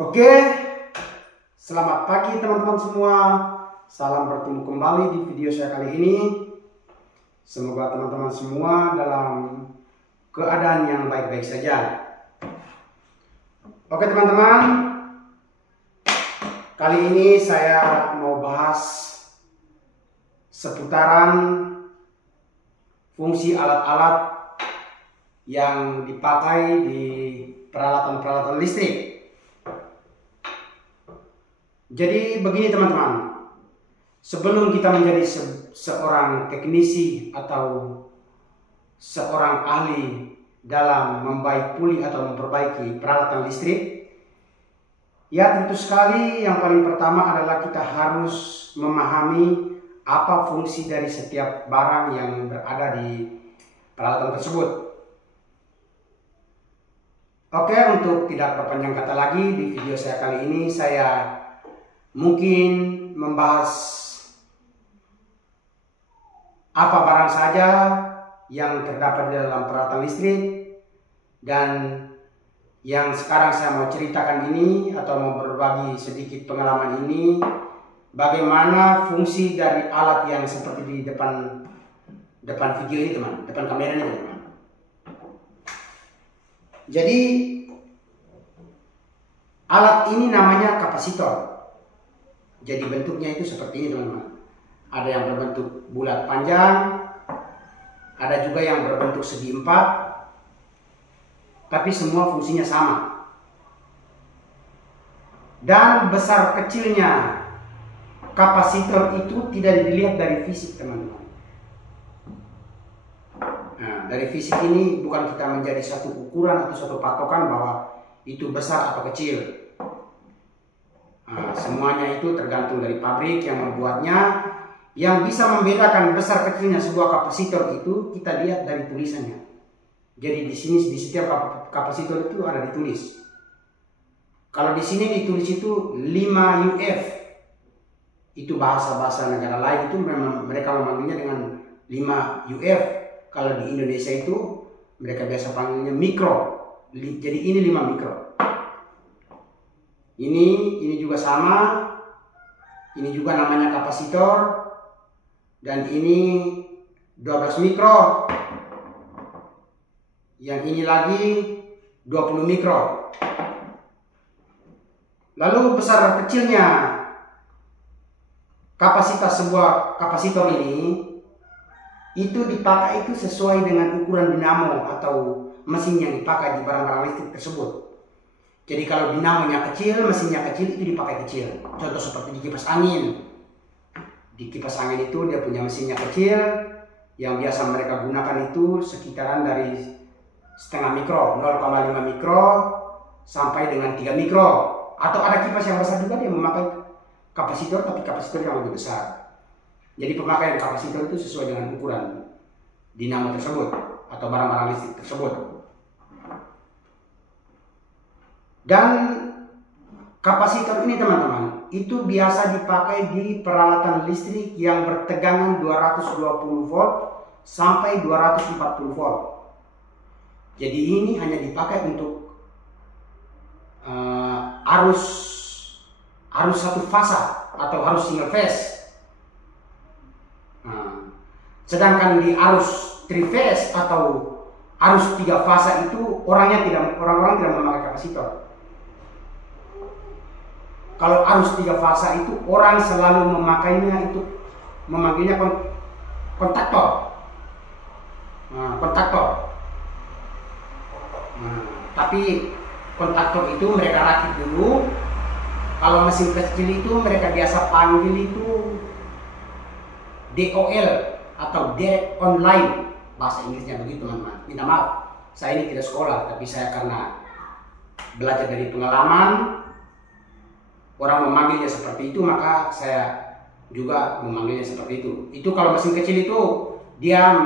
Oke, selamat pagi teman-teman semua. Salam bertemu kembali di video saya kali ini. Semoga teman-teman semua dalam keadaan yang baik-baik saja. Oke teman-teman, kali ini saya mau bahas seputaran fungsi alat-alat yang dipakai di peralatan-peralatan listrik. Jadi begini teman-teman, sebelum kita menjadi seorang teknisi atau seorang ahli dalam membaik-pulih atau memperbaiki peralatan listrik, ya tentu sekali yang paling pertama adalah kita harus memahami apa fungsi dari setiap barang yang berada di peralatan tersebut. Oke, untuk tidak berpanjang kata lagi, di video saya kali ini saya mungkin membahas apa barang saja yang terdapat di dalam peralatan listrik, dan yang sekarang saya mau ceritakan ini atau mau berbagi sedikit pengalaman ini, bagaimana fungsi dari alat yang seperti di depan video ini teman, depan kamera ini teman. Jadi alat ini namanya kapasitor. Jadi bentuknya itu seperti ini teman-teman. Ada yang berbentuk bulat panjang, ada juga yang berbentuk segi empat, tapi semua fungsinya sama. Dan besar kecilnya kapasitor itu tidak dilihat dari fisik teman-teman. Nah, dari fisik ini bukan kita menjadi satu ukuran atau satu patokan bahwa itu besar atau kecil. Nah, semuanya itu tergantung dari pabrik yang membuatnya. Yang bisa membedakan besar kecilnya sebuah kapasitor itu kita lihat dari tulisannya. Jadi di sini di setiap kapasitor itu ada ditulis. Kalau di sini ditulis itu 5 UF. Itu bahasa-bahasa negara lain itu memang mereka memanggilnya dengan 5 UF. Kalau di Indonesia itu mereka biasa panggilnya mikro. Jadi ini 5 mikro. Ini juga sama. Ini juga namanya kapasitor. Dan ini 12 mikro. Yang ini lagi 20 mikro. Lalu besar kecilnya kapasitas sebuah kapasitor ini itu dipakai itu sesuai dengan ukuran dinamo atau mesin yang dipakai di barang-barang listrik tersebut. Jadi kalau dinamonya kecil, mesinnya kecil, itu dipakai kecil. Contoh seperti di kipas angin. Di kipas angin itu dia punya mesinnya kecil, yang biasa mereka gunakan itu sekitaran dari setengah mikro, 0,5 mikro sampai dengan 3 mikro. Atau ada kipas yang besar juga dia memakai kapasitor, tapi kapasitor yang lebih besar. Jadi pemakaian kapasitor itu sesuai dengan ukuran dinamo tersebut atau barang-barang listrik tersebut. Dan kapasitor ini teman-teman itu biasa dipakai di peralatan listrik yang bertegangan 220 volt sampai 240 volt. Jadi ini hanya dipakai untuk arus satu fasa atau arus single phase. Sedangkan di arus triphase atau arus 3 fasa itu orang-orang tidak memakai kapasitor. Kalau arus 3 fasa itu orang selalu memakainya itu memanggilnya kontaktor. Kontaktor. Tapi kontaktor itu mereka rakit dulu. Kalau mesin kecil itu mereka biasa panggil itu DOL atau Direct Online, bahasa Inggrisnya begitu teman-teman. Minta maaf, saya ini tidak sekolah, tapi saya karena belajar dari pengalaman, orang memanggilnya seperti itu, maka saya juga memanggilnya seperti itu. Itu kalau mesin kecil itu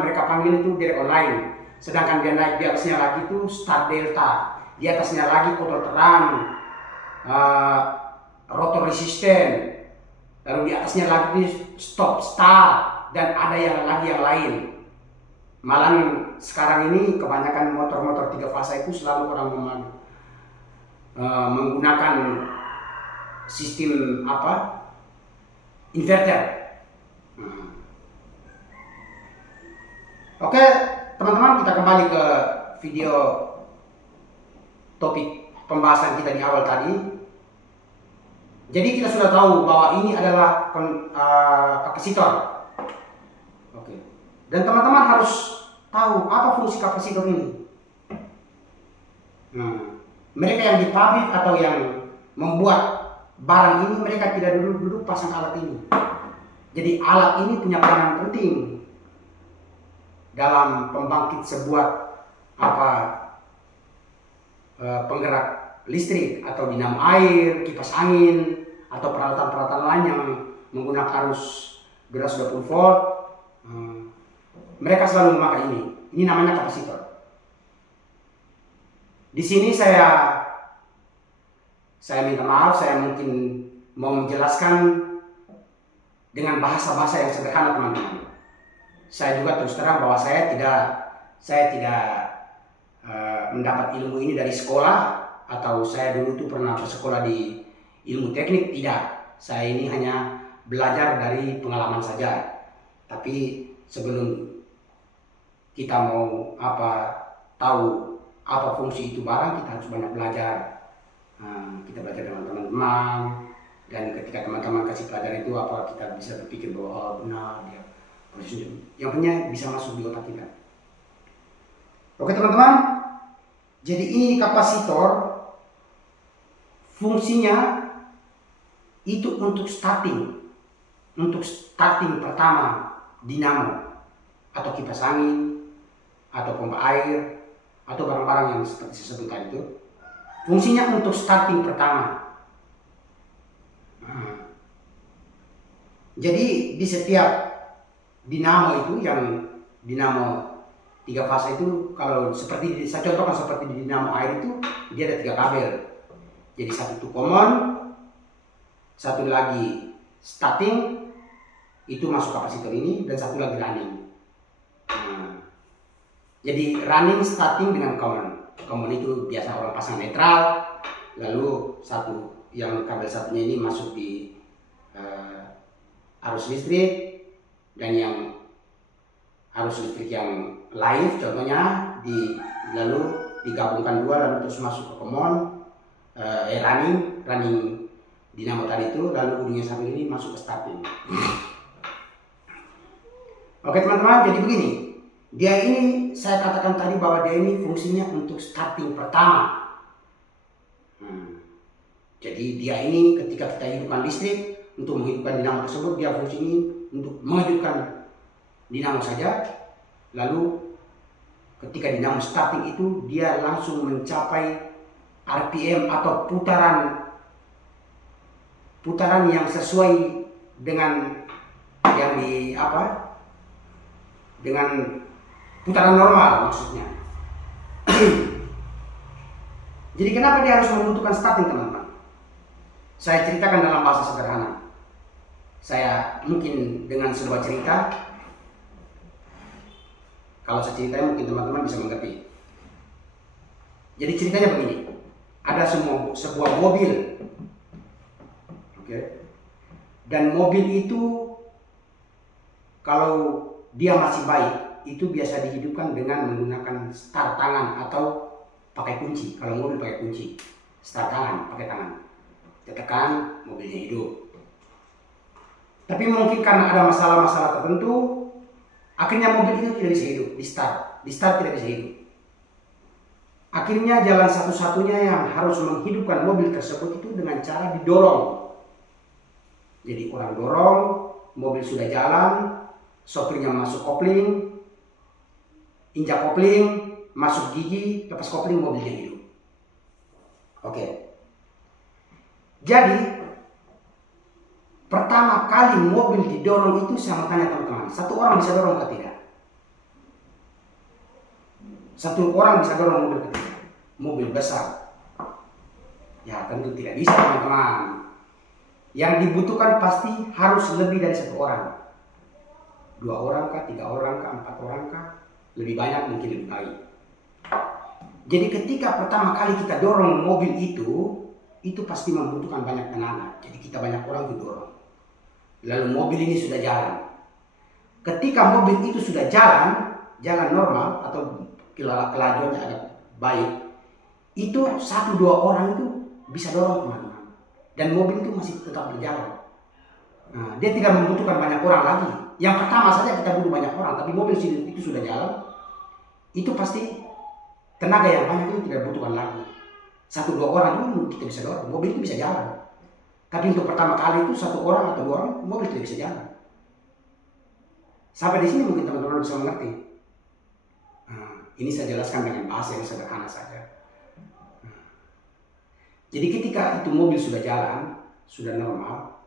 mereka panggil itu Direct Online. Sedangkan dia naik di atasnya lagi itu Start Delta, di atasnya lagi kotor terang, rotor resisten, lalu di atasnya lagi stop start, dan ada yang lain. Malah sekarang ini kebanyakan motor-motor 3 fasa itu selalu orang menggunakan sistem inverter. Oke teman-teman, kita kembali ke video topik pembahasan kita di awal tadi. Jadi kita sudah tahu bahwa ini adalah kapasitor. Oke. Dan teman-teman harus tahu apa fungsi kapasitor ini. Mereka yang di pabrik atau yang membuat barang ini, mereka tidak duduk pasang alat ini. Jadi alat ini punya peranan penting dalam pembangkit sebuah penggerak listrik atau dinamo air, kipas angin, atau peralatan-peralatan lain yang menggunakan arus 220 volt. Mereka selalu memakai ini. Ini namanya kapasitor. Di sini saya minta maaf, saya mungkin mau menjelaskan dengan bahasa-bahasa yang sederhana teman-teman. Saya juga terus terang bahwa saya tidak mendapat ilmu ini dari sekolah, atau saya dulu tuh pernah bersekolah di ilmu teknik, tidak. Saya ini hanya belajar dari pengalaman saja. Tapi sebelum kita mau tahu apa fungsi itu barang, kita harus banyak belajar. Kita belajar dengan teman-teman, dan ketika teman-teman kasih pelajaran itu kita bisa berpikir bahwa benar dia prosesnya yang punya bisa masuk di otak kita. Oke teman-teman, jadi ini kapasitor, fungsinya itu untuk starting pertama dinamo atau kipas angin atau pompa air atau barang-barang yang seperti saya sebutkan itu. Fungsinya untuk starting pertama. Jadi di setiap dinamo itu, yang dinamo 3 fase itu, kalau seperti saya contohkan seperti di dinamo air itu, dia ada 3 kabel. Jadi satu itu common, satu lagi starting, itu masuk kapasitor ini, dan satu lagi running. Jadi running, starting dengan common. Common itu biasa orang pasang netral, lalu yang kabel satunya ini masuk di arus listrik, dan yang arus listrik yang live contohnya lalu digabungkan 2, lalu terus masuk ke common, running dinamo tadi itu, lalu ujungnya satu ini masuk ke starting. Oke teman-teman, jadi begini. Dia ini, saya katakan tadi bahwa dia ini fungsinya untuk starting pertama. Jadi dia ini ketika kita hidupkan listrik untuk menghidupkan dinamo tersebut, dia fungsinya untuk menghidupkan dinamo saja. Lalu ketika dinamo starting itu, dia langsung mencapai RPM atau putaran yang sesuai dengan yang dengan putaran normal maksudnya. Jadi kenapa dia harus membutuhkan starting teman-teman? Saya ceritakan dalam bahasa sederhana. Saya mungkin dengan sebuah cerita, kalau saya ceritain mungkin teman-teman bisa mengerti. Jadi ceritanya begini. Ada sebuah mobil. Oke. Dan mobil itu kalau dia masih baik, itu biasa dihidupkan dengan menggunakan start tangan atau pakai kunci. Kalau mobil pakai kunci, start tangan, pakai tangan. Tekan, mobilnya hidup. Tapi mungkin karena ada masalah-masalah tertentu, akhirnya mobil itu tidak bisa hidup, di start tidak bisa hidup. Akhirnya jalan satu-satunya yang harus menghidupkan mobil tersebut itu dengan cara didorong. Jadi orang dorong, mobil sudah jalan, sopirnya masuk kopling, injak kopling, masuk gigi, lepas kopling, mobilnya hidup. Oke. Jadi pertama kali mobil didorong itu, saya mau tanya teman-teman, satu orang bisa dorong atau tidak? Satu orang bisa dorong mobil atau tidak? Mobil besar? Ya tentu tidak bisa teman-teman. Yang dibutuhkan pasti harus lebih dari satu orang. 2 orang kah, 3 orang kah, 4 orang kah? Lebih banyak mungkin lebih baik. Jadi ketika pertama kali kita dorong mobil itu pasti membutuhkan banyak tenaga. Jadi kita banyak orang itu dorong. Lalu mobil ini sudah jalan. Ketika mobil itu sudah jalan normal atau kelajuannya agak baik, itu 1-2 orang itu bisa dorong teman-teman. Dan mobil itu masih tetap berjalan. Nah, dia tidak membutuhkan banyak orang lagi. Yang pertama saja kita butuh banyak orang, tapi mobil itu sudah jalan, itu pasti tenaga yang banyak itu tidak butuhkan lagi. 1-2 orang itu kita bisa dorong, mobil itu bisa jalan. Tapi untuk pertama kali itu 1 orang atau 2 orang, mobil tidak bisa jalan. Sampai di sini mungkin teman-teman bisa mengerti. Nah, ini saya jelaskan dengan bahasa yang sederhana saja. Jadi ketika itu mobil sudah jalan, sudah normal,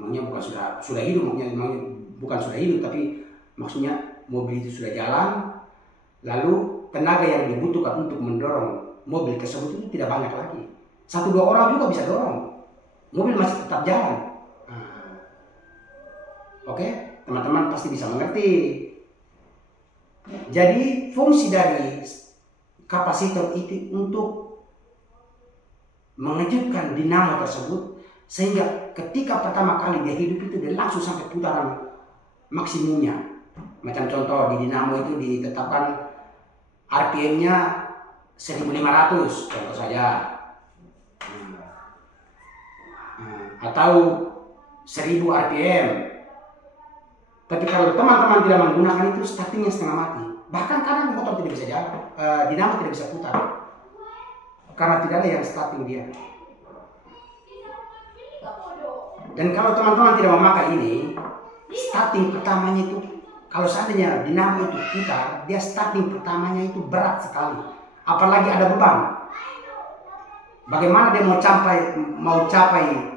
maksudnya bukan sudah hidup, maksudnya bukan sudah hidup, tapi maksudnya mobil itu sudah jalan, lalu tenaga yang dibutuhkan untuk mendorong mobil tersebut itu tidak banyak lagi. 1-2 orang juga bisa dorong, mobil masih tetap jalan. Oke? Teman-teman pasti bisa mengerti. Jadi fungsi dari kapasitor itu untuk mengejutkan dinamo tersebut, sehingga ketika pertama kali dia hidup itu dia langsung sampai putaran maksimumnya. Macam contoh di dinamo itu ditetapkan RPM-nya 1500 contoh saja, atau 1000 RPM. Tapi kalau teman-teman tidak menggunakan itu, startingnya setengah mati. Bahkan kadang motor tidak bisa jalan, dinamo tidak bisa putar, karena tidak ada yang starting dia. Dan kalau teman-teman tidak memakai ini, starting pertamanya itu, kalau seandainya dinamo itu putar, dia starting pertamanya itu berat sekali. Apalagi ada beban. Bagaimana dia mau capai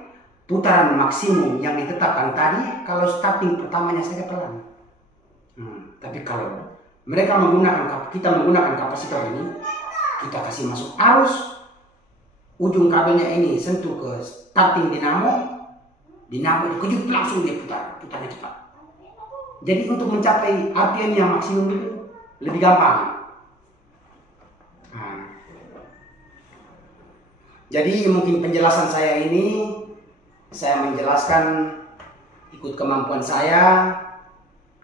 putaran maksimum yang ditetapkan tadi kalau starting pertamanya saja pelan. Tapi kalau kita menggunakan kapasitor ini, kita kasih masuk arus, ujung kabelnya ini sentuh ke starting dinamo dikejut langsung dia putarnya cepat. Jadi untuk mencapai RPM yang maksimum itu lebih gampang. Jadi mungkin penjelasan saya ini, saya menjelaskan ikut kemampuan saya,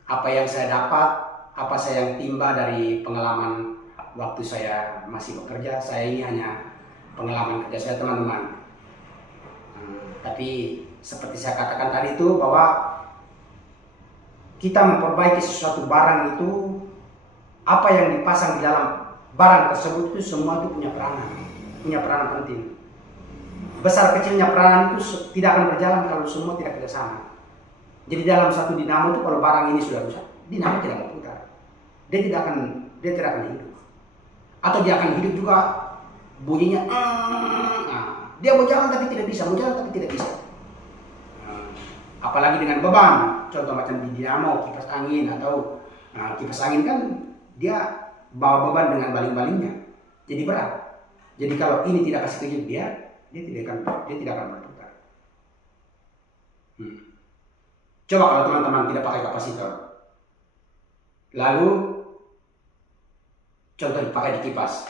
apa yang saya dapat, apa saya yang timba dari pengalaman waktu saya masih bekerja. Saya ini hanya pengalaman kerja saya teman-teman. Tapi seperti saya katakan tadi itu, bahwa kita memperbaiki sesuatu barang itu, apa yang dipasang di dalam barang tersebut itu semua itu punya peranan penting. Besar kecilnya peranan itu tidak akan berjalan kalau semua tidak kerjasama. Jadi dalam satu dinamo itu, kalau barang ini sudah rusak, dinamo tidak mau putar. Dia tidak akan hidup. Atau dia akan hidup juga bunyinya. Dia mau jalan tapi tidak bisa, apalagi dengan beban. Contoh macam di dinamo kipas angin, atau kipas angin kan dia bawa beban dengan baling-balingnya, jadi berat. Jadi kalau ini tidak kasih kejut dia tidak akan berputar. Coba kalau teman-teman tidak pakai kapasitor, lalu contoh dipakai di kipas,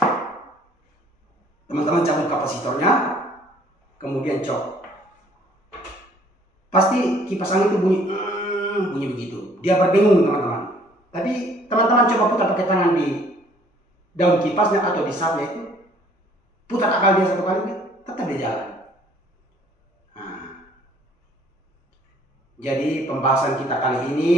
teman-teman cabut kapasitornya, kemudian cok, pasti kipas angin itu bunyi begitu, dia berbingung teman-teman. Tapi teman-teman coba putar pakai tangan di daun kipasnya atau di sapnya itu, putar akal dia 1 kali, tetap dia jalan. Jadi pembahasan kita kali ini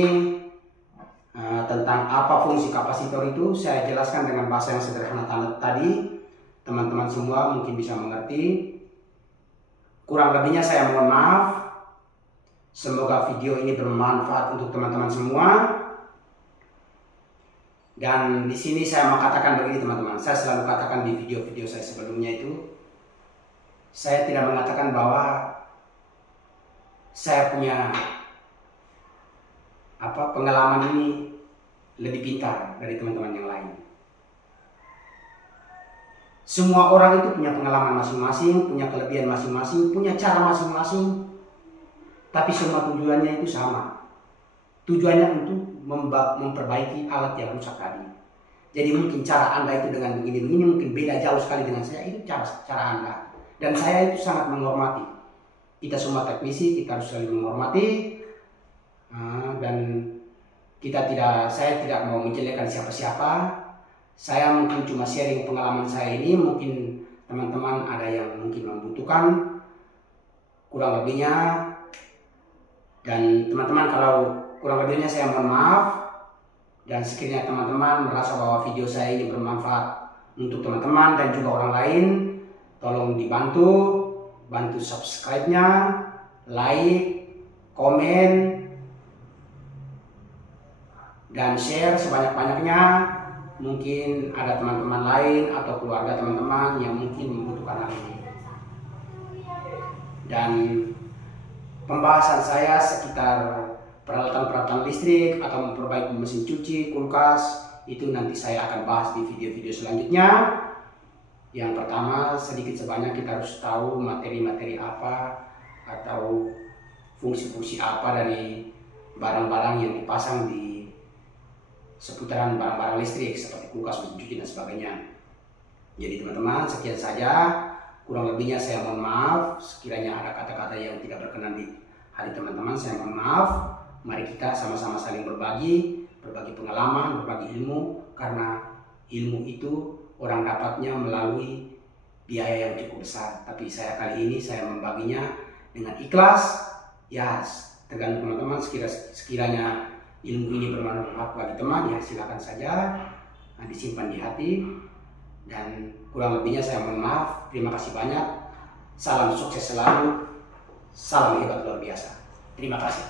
tentang apa fungsi kapasitor itu, saya jelaskan dengan bahasa yang sederhana tadi. Teman-teman semua mungkin bisa mengerti. Kurang lebihnya saya mohon maaf. Semoga video ini bermanfaat untuk teman-teman semua. Dan di sini saya mau katakan begini teman-teman. Saya selalu katakan di video-video saya sebelumnya itu, saya tidak mengatakan bahwa saya punya pengalaman ini lebih pintar dari teman-teman yang lain. Semua orang itu punya pengalaman masing-masing, punya kelebihan masing-masing, punya cara masing-masing. Tapi semua tujuannya itu sama. Tujuannya untuk memperbaiki alat yang rusak tadi. Jadi mungkin cara Anda itu dengan begini-begini mungkin beda jauh sekali dengan saya, itu cara Anda. Dan saya itu sangat menghormati. Kita semua teknisi, kita harus saling menghormati. Dan saya tidak mau menjelekkan siapa-siapa. Saya mungkin cuma sharing pengalaman saya ini, mungkin teman-teman ada yang mungkin membutuhkan, kurang lebihnya. Dan teman-teman kalau kurang lebihnya saya mohon maaf. Dan sekiranya teman-teman merasa bahwa video saya ini bermanfaat untuk teman-teman dan juga orang lain, tolong bantu subscribe-nya, like, komen, dan share sebanyak-banyaknya. Mungkin ada teman-teman lain atau keluarga teman-teman yang mungkin membutuhkan hal ini. Dan pembahasan saya sekitar peralatan-peralatan listrik atau memperbaiki mesin cuci, kulkas, itu nanti saya akan bahas di video-video selanjutnya. Yang pertama, sedikit sebanyak kita harus tahu materi-materi apa atau fungsi-fungsi apa dari barang-barang yang dipasang di seputaran barang-barang listrik seperti kulkas, mesin cuci, dan sebagainya. Jadi teman-teman, sekian saja. Kurang lebihnya saya mohon maaf. Sekiranya ada kata-kata yang tidak berkenan di hati teman-teman, saya mohon maaf. Mari kita sama-sama saling berbagi pengalaman, berbagi ilmu, karena ilmu itu orang dapatnya melalui biaya yang cukup besar. Tapi kali ini saya membaginya dengan ikhlas. Ya, tergantung teman-teman, sekiranya ilmu ini bermanfaat bagi teman, ya silakan saja disimpan di hati. Dan kurang lebihnya saya mohon maaf. Terima kasih banyak. Salam sukses selalu. Salam hebat luar biasa. Terima kasih.